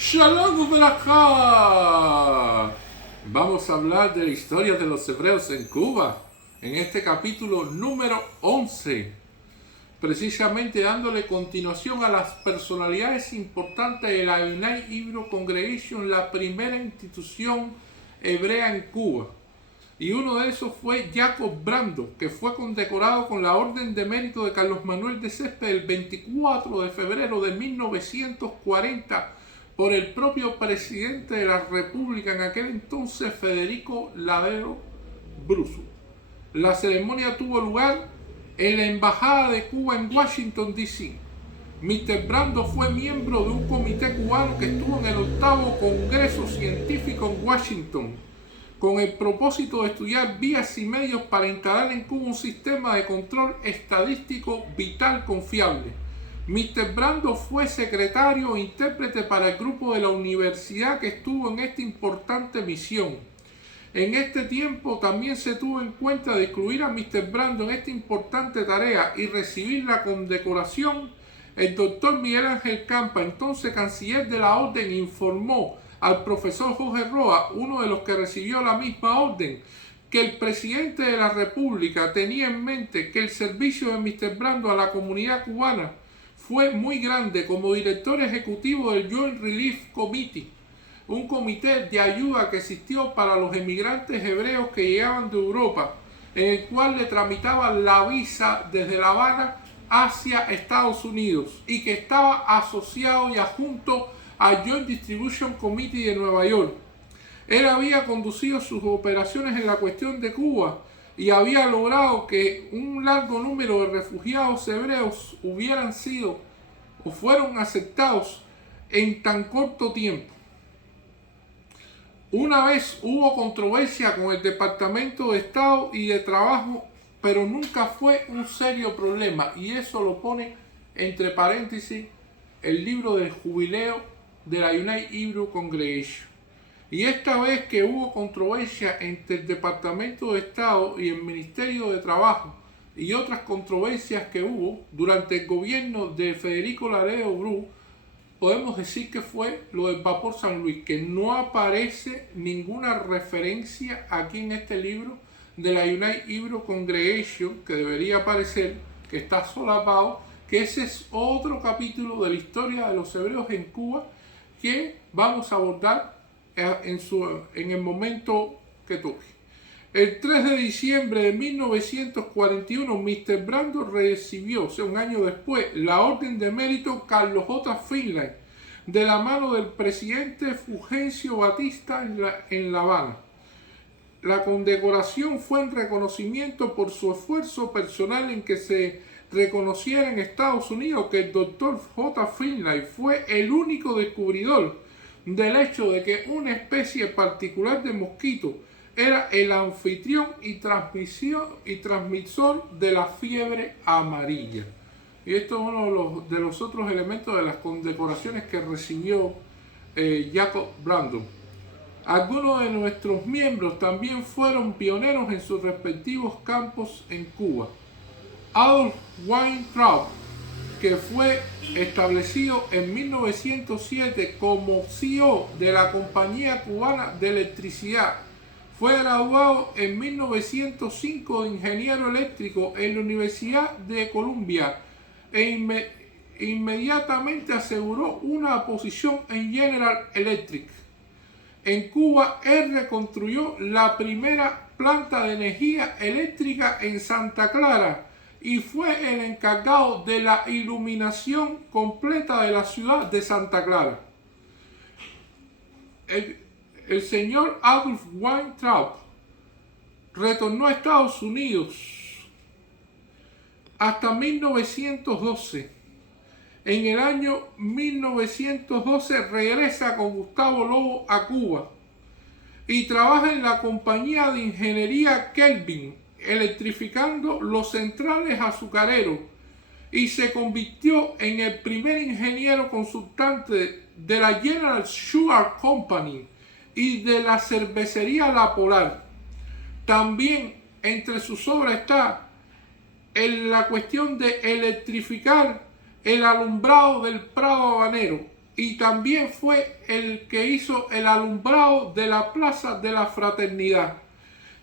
Shalom Uberajá. Vamos a hablar de la historia de los hebreos en Cuba, en este capítulo número 11, precisamente dándole continuación a las personalidades importantes de la United Hebrew Congregation, la primera institución hebrea en Cuba. Y uno de esos fue Jacob Brando, que fue condecorado con la Orden de Mérito de Carlos Manuel de Céspedes el 24 de febrero de 1940 por el propio presidente de la República en aquel entonces, Federico Ladero Bruso. La ceremonia tuvo lugar en la Embajada de Cuba en Washington, D.C. Mr. Brando fue miembro de un comité cubano que estuvo en el 8º Congreso Científico en Washington, con el propósito de estudiar vías y medios para instalar en Cuba un sistema de control estadístico vital confiable. Mr. Brando fue secretario e intérprete para el grupo de la universidad que estuvo en esta importante misión. En este tiempo también se tuvo en cuenta de incluir a Mr. Brando en esta importante tarea y recibir la condecoración. El doctor Miguel Ángel Campa, entonces canciller de la orden, informó al profesor Jorge Roa, uno de los que recibió la misma orden, que el presidente de la República tenía en mente que el servicio de Mr. Brando a la comunidad cubana fue muy grande como director ejecutivo del Joint Relief Committee, un comité de ayuda que existió para los emigrantes hebreos que llegaban de Europa, en el cual le tramitaban la visa desde La Habana hacia Estados Unidos y que estaba asociado y adjunto al Joint Distribution Committee de Nueva York. Él había conducido sus operaciones en la cuestión de Cuba y había logrado que un largo número de refugiados hebreos hubieran sido o fueron aceptados en tan corto tiempo. Una vez hubo controversia con el Departamento de Estado y de Trabajo, pero nunca fue un serio problema, y eso lo pone entre paréntesis el libro del jubileo de la United Hebrew Congregation. Y esta vez que hubo controversia entre el Departamento de Estado y el Ministerio de Trabajo y otras controversias que hubo durante el gobierno de Federico Ladero Bruso, podemos decir que fue lo del vapor San Luis, que no aparece ninguna referencia aquí en este libro de la United Hebrew Congregation, que debería aparecer, que está solapado, que ese es otro capítulo de la historia de los hebreos en Cuba que vamos a abordar en el momento que toque. El 3 de diciembre de 1941, Mr. Brando recibió, o sea, un año después, la Orden de Mérito Carlos J. Finlay, de la mano del presidente Fulgencio Batista en La Habana. La condecoración fue en reconocimiento por su esfuerzo personal en que se reconociera en Estados Unidos que el Dr. J. Finlay fue el único descubridor del hecho de que una especie particular de mosquito era el anfitrión y transmisor de la fiebre amarilla. Y esto es uno de los otros elementos de las condecoraciones que recibió Jacob Brando. Algunos de nuestros miembros también fueron pioneros en sus respectivos campos en Cuba. Adolf Weintraub, que fue establecido en 1907 como CEO de la Compañía Cubana de Electricidad, fue graduado en 1905 de ingeniero eléctrico en la Universidad de Columbia e inmediatamente aseguró una posición en General Electric. En Cuba, él reconstruyó la primera planta de energía eléctrica en Santa Clara y fue el encargado de la iluminación completa de la ciudad de Santa Clara. El señor Adolf Weintraub retornó a Estados Unidos hasta 1912. En el año 1912 regresa con Gustavo Lobo a Cuba y trabaja en la compañía de ingeniería Kelvin, electrificando los centrales azucareros, y se convirtió en el primer ingeniero consultante de la General Sugar Company y de la cervecería La Polar. También entre sus obras está en la cuestión de electrificar el alumbrado del Prado Habanero y también fue el que hizo el alumbrado de la Plaza de la Fraternidad.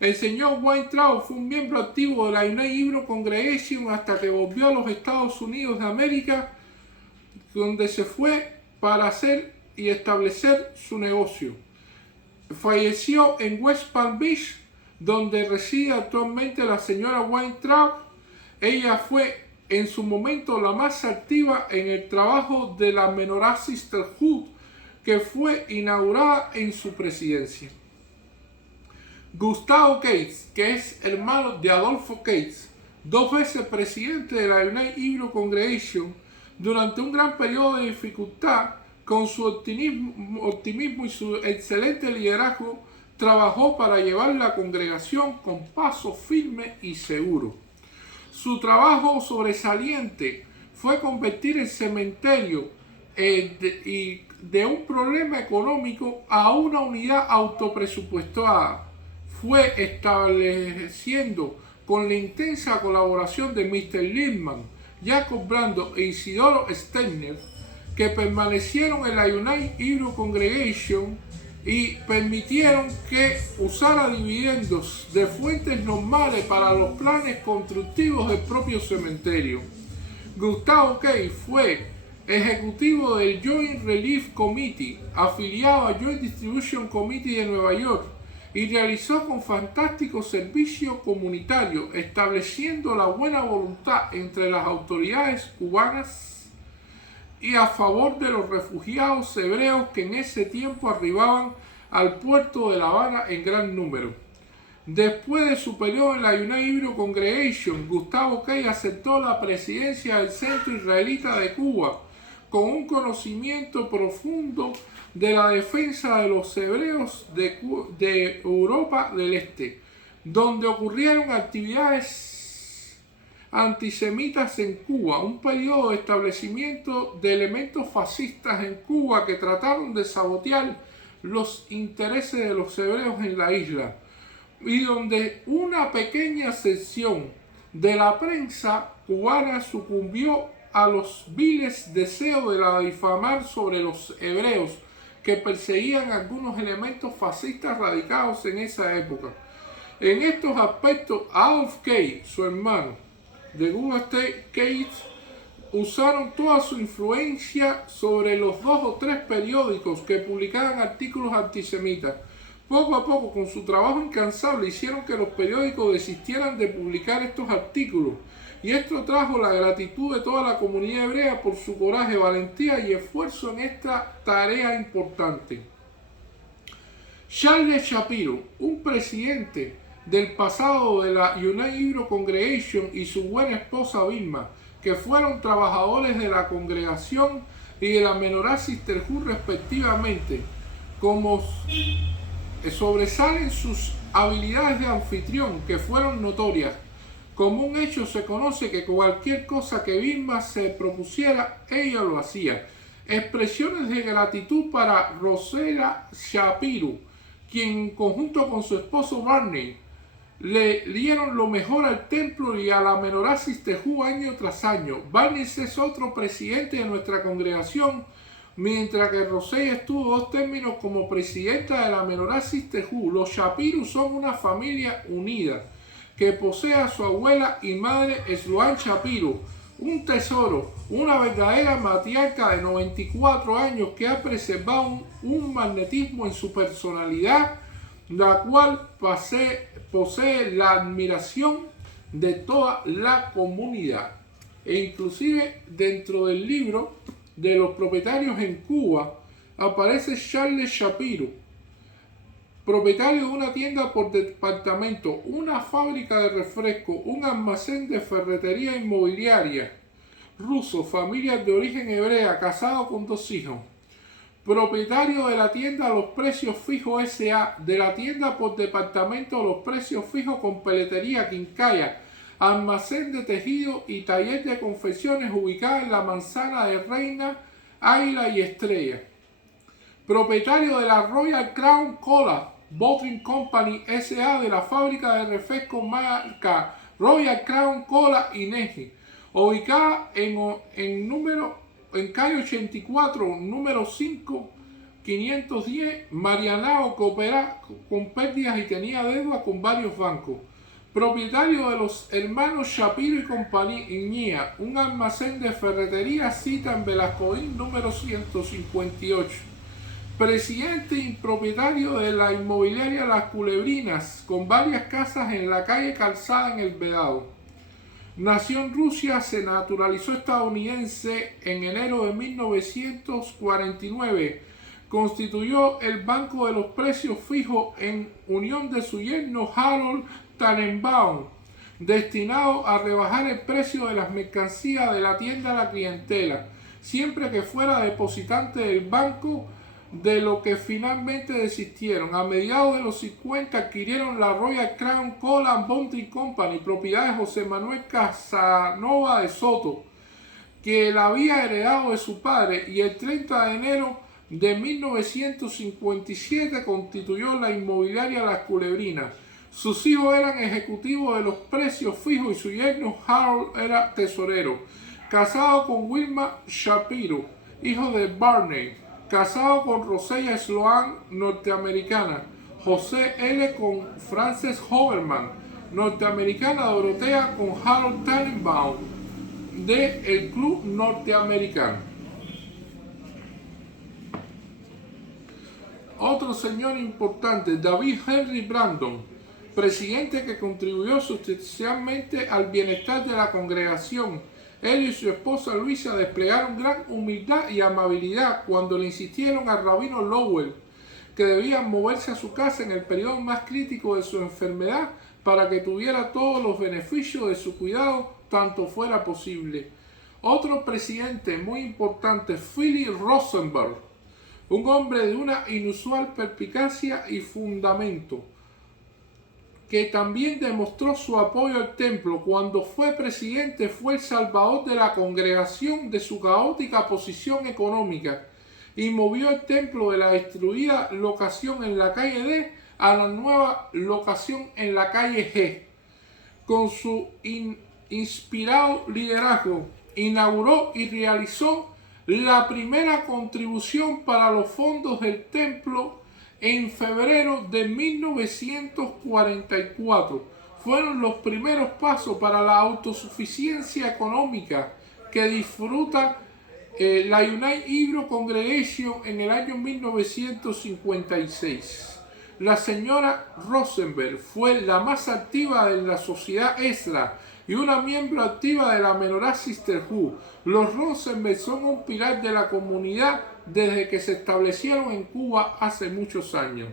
El señor Weintraub fue un miembro activo de la United Hebrew Congregation hasta que volvió a los Estados Unidos de América, donde se fue para hacer y establecer su negocio. Falleció en West Palm Beach, donde reside actualmente la señora Weintraub. Ella fue en su momento la más activa en el trabajo de la Menorah Sisterhood, que fue inaugurada en su presidencia. Gustavo Cates, que es hermano de Adolfo Cates, 2 veces presidente de la United Hebrew Congregation, durante un gran periodo de dificultad, con su optimismo y su excelente liderazgo, trabajó para llevar la congregación con paso firme y seguro. Su trabajo sobresaliente fue convertir el cementerio de un problema económico a una unidad autopresupuestada. Fue estableciendo con la intensa colaboración de Mr. Lindman, Jacob Brando e Isidoro Steiner, que permanecieron en la United Hebrew Congregation y permitieron que usara dividendos de fuentes normales para los planes constructivos del propio cementerio. Gustavo Kay fue ejecutivo del Joint Relief Committee, afiliado a Joint Distribution Committee de Nueva York, y realizó con fantástico servicio comunitario, estableciendo la buena voluntad entre las autoridades cubanas y a favor de los refugiados hebreos que en ese tiempo arribaban al puerto de La Habana en gran número. Después de su periodo en la United Hebrew Congregation, Gustavo Kay aceptó la presidencia del Centro Israelita de Cuba, con un conocimiento profundo de la defensa de los hebreos de Europa del Este, donde ocurrieron actividades antisemitas en Cuba, un periodo de establecimiento de elementos fascistas en Cuba que trataron de sabotear los intereses de los hebreos en la isla, y donde una pequeña sección de la prensa cubana sucumbió a los viles deseos de la difamar sobre los hebreos que perseguían algunos elementos fascistas radicados en esa época. En estos aspectos, Adolf Kay, su hermano, de Gustavo Kay, usaron toda su influencia sobre los 2 o 3 periódicos que publicaban artículos antisemitas. Poco a poco, con su trabajo incansable, hicieron que los periódicos desistieran de publicar estos artículos, y esto trajo la gratitud de toda la comunidad hebrea por su coraje, valentía y esfuerzo en esta tarea importante. Charles Shapiro, un presidente del pasado de la United Hebrew Congregation, y su buena esposa Vilma, que fueron trabajadores de la congregación y de la Menorah Sisterhood respectivamente, como sobresalen sus habilidades de anfitrión, que fueron notorias. Como un hecho se conoce que cualquier cosa que Vilma se propusiera, ella lo hacía. Expresiones de gratitud para Rosella Shapiro, quien en conjunto con su esposo Barney le dieron lo mejor al templo y a la Menorah Sisterhood año tras año. Barney es otro presidente de nuestra congregación, mientras que Rosella estuvo 2 términos como presidenta de la Menorah Sisterhood. Los Shapiro son una familia unida, que posee a su abuela y madre Sloan Shapiro, un tesoro, una verdadera matriarca de 94 años que ha preservado un magnetismo en su personalidad, la cual posee la admiración de toda la comunidad. E inclusive dentro del libro de los propietarios en Cuba aparece Charles Shapiro, propietario de una tienda por departamento, una fábrica de refrescos, un almacén de ferretería inmobiliaria, ruso, familia de origen hebrea, casado con 2 hijos. Propietario de la tienda Los Precios Fijos S.A., de la tienda por departamento Los Precios Fijos con peletería Quincaya, almacén de tejido y taller de confecciones ubicada en la Manzana de Reina, Águila y Estrella. Propietario de la Royal Crown Cola Bottling Company S.A., de la fábrica de refrescos marca Royal Crown Cola y Neji, ubicada en número en calle 84, número 5, 510, Marianao, que opera con pérdidas y tenía deuda con varios bancos. Propietario de los hermanos Shapiro y compañía, un almacén de ferretería cita en Velascoín, número 158. Presidente y propietario de la inmobiliaria Las Culebrinas, con varias casas en la calle Calzada en El Vedado. Nació en Rusia, se naturalizó estadounidense en enero de 1949. Constituyó el Banco de los Precios Fijos en unión de su yerno Harold Tannenbaum, destinado a rebajar el precio de las mercancías de la tienda a la clientela, siempre que fuera depositante del banco, de lo que finalmente desistieron. A mediados de los 50 adquirieron la Royal Crown Coal and Bounty Company, propiedad de José Manuel Casanova de Soto, que la había heredado de su padre, y el 30 de enero de 1957 constituyó la inmobiliaria Las Culebrinas. Sus hijos eran ejecutivos de los precios fijos y su yerno Harold era tesorero. Casado con Wilma Shapiro, hijo de Barney. Casado con Rosella Sloan, norteamericana. José L. con Frances Hoverman, norteamericana. Dorotea con Harold Tannenbaum, del Club Norteamericano. Otro señor importante, David Henry Brandon, presidente que contribuyó sustancialmente al bienestar de la congregación. Él y su esposa Luisa desplegaron gran humildad y amabilidad cuando le insistieron al rabino Lowell que debían moverse a su casa en el periodo más crítico de su enfermedad para que tuviera todos los beneficios de su cuidado tanto fuera posible. Otro presidente muy importante, Philip Rosenberg, un hombre de una inusual perspicacia y fundamento, que también demostró su apoyo al templo. Cuando fue presidente fue el salvador de la congregación de su caótica posición económica y movió el templo de la destruida locación en la calle D a la nueva locación en la calle G. Con su inspirado liderazgo inauguró y realizó la primera contribución para los fondos del templo en febrero de 1944. Fueron los primeros pasos para la autosuficiencia económica que disfruta la United Hebrew Congregation en el año 1956. La señora Rosenberg fue la más activa de la sociedad Ezra y una miembro activa de la Menorah Sisterhood. Los Rosenberg son un pilar de la comunidad desde que se establecieron en Cuba hace muchos años.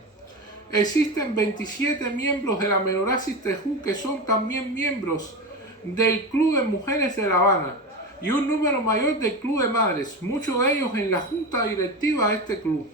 Existen 27 miembros de la Menorah Sisterhood que son también miembros del Club de Mujeres de La Habana y un número mayor del Club de Madres, muchos de ellos en la junta directiva de este club.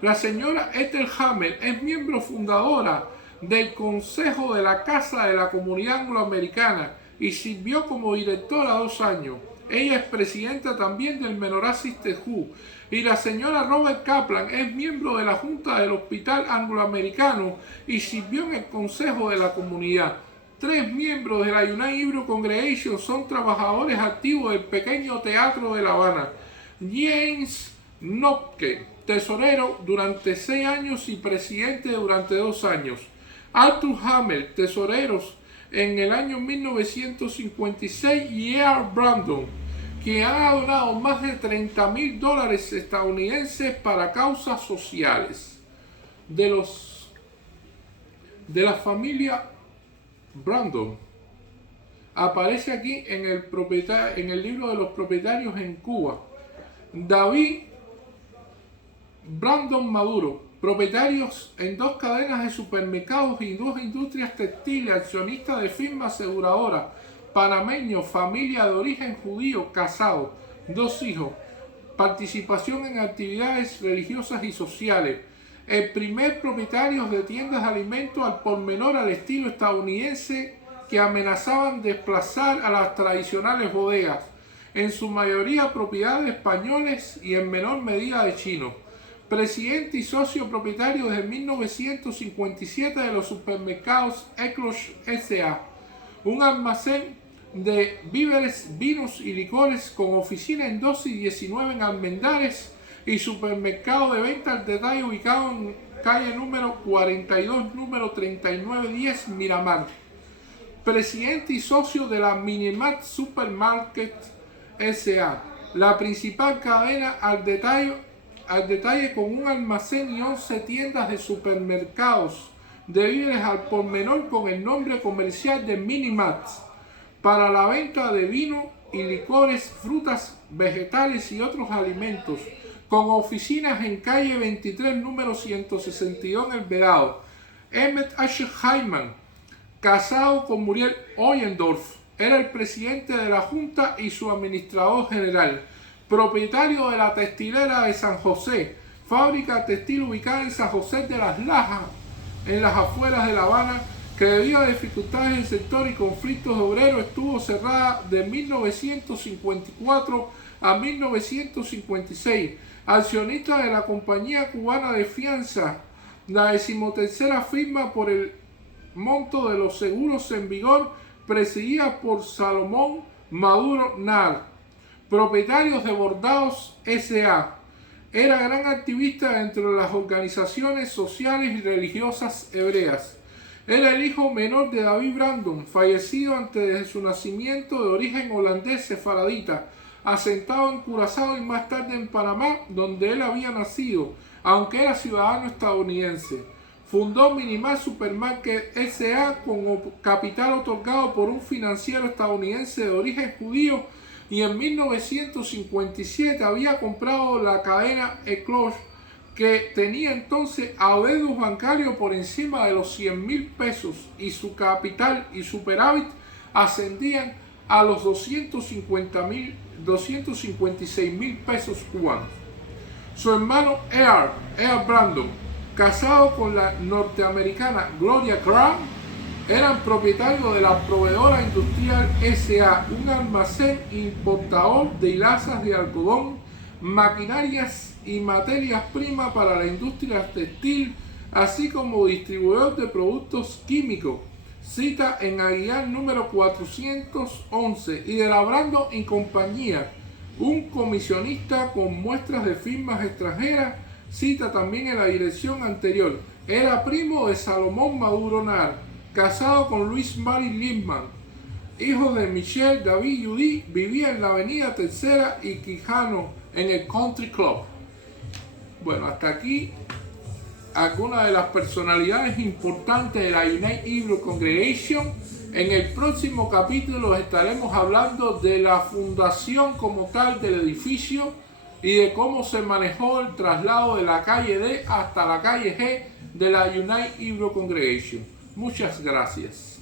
La señora Ethel Hammer es miembro fundadora del Consejo de la Casa de la Comunidad Angloamericana y sirvió como directora 2 años. Ella es presidenta también del Menorah Sisterhood. Y la señora Robert Kaplan es miembro de la Junta del Hospital Angloamericano y sirvió en el Consejo de la Comunidad. 3 miembros de la United Hebrew Congregation son trabajadores activos del pequeño teatro de La Habana. James Nopke, tesorero durante 6 años y presidente durante 2 años. Arthur Hammer, tesoreros en el año 1956, y E.R. Brandon, que ha donado más de $30,000 estadounidenses para causas sociales. De la familia Brandon aparece aquí en el libro de los propietarios en Cuba. David Brandon Maduro, propietarios en 2 cadenas de supermercados y 2 industrias textiles, accionista de firma aseguradora, panameño, familia de origen judío, casado, 2 hijos, participación en actividades religiosas y sociales. El primer propietario de tiendas de alimentos al por menor al estilo estadounidense que amenazaban desplazar a las tradicionales bodegas, en su mayoría propiedad de españoles y en menor medida de chinos. Presidente y socio propietario desde 1957 de los supermercados Eclos S.A., un almacén de víveres, vinos y licores, con oficina en 12 y 19 en Almendares y supermercado de venta al detalle ubicado en calle número 42, número 3910, Miramar. Presidente y socio de la Minimart Supermarket S.A., la principal cadena al detalle con un almacén y 11 tiendas de supermercados de víveres al por menor con el nombre comercial de Minimart, para la venta de vino y licores, frutas, vegetales y otros alimentos, con oficinas en calle 23, número 162 en El Vedado. Emmett H. Hyman, casado con Muriel Oyendorf, era el presidente de la Junta y su administrador general. Propietario de la textilera de San José, fábrica textil ubicada en San José de las Lajas, en las afueras de La Habana, que debido a dificultades del sector y conflictos de obreros estuvo cerrada de 1954 a 1956. Accionista de la Compañía Cubana de Fianza, la 13ª firma por el monto de los seguros en vigor, presidida por Salomón Maduro Nar. Propietarios de Bordados S.A. Era gran activista dentro de las organizaciones sociales y religiosas hebreas. Era el hijo menor de David Brandon, fallecido antes de su nacimiento, de origen holandés sefaradita, asentado en Curazao y más tarde en Panamá, donde él había nacido, aunque era ciudadano estadounidense. Fundó Minimart Supermarket S.A. con capital otorgado por un financiero estadounidense de origen judío, y en 1957 había comprado la cadena Ecloche, que tenía entonces adeudos bancarios por encima de los 100,000 pesos, y su capital y superávit ascendían a los 256,000 pesos cubanos. Su hermano Earl Brandon, casado con la norteamericana Gloria Graham, eran propietarios de la Proveedora Industrial S.A., un almacén importador de hilazas de algodón, maquinarias y materias primas para la industria textil, así como distribuidor de productos químicos. Cita en Aguilar número 411, y de la Brandon y compañía, un comisionista con muestras de firmas extranjeras. Cita también en la dirección anterior. Era primo de Salomón Maduro Nar, casado con Luis Mary Lindman, hijo de Michelle David Judy. Vivía en la avenida Tercera y Quijano, en el Country Club. Bueno, hasta aquí algunas de las personalidades importantes de la United Hebrew Congregation. En el próximo capítulo estaremos hablando de la fundación como tal del edificio y de cómo se manejó el traslado de la calle D hasta la calle G de la United Hebrew Congregation. Muchas gracias.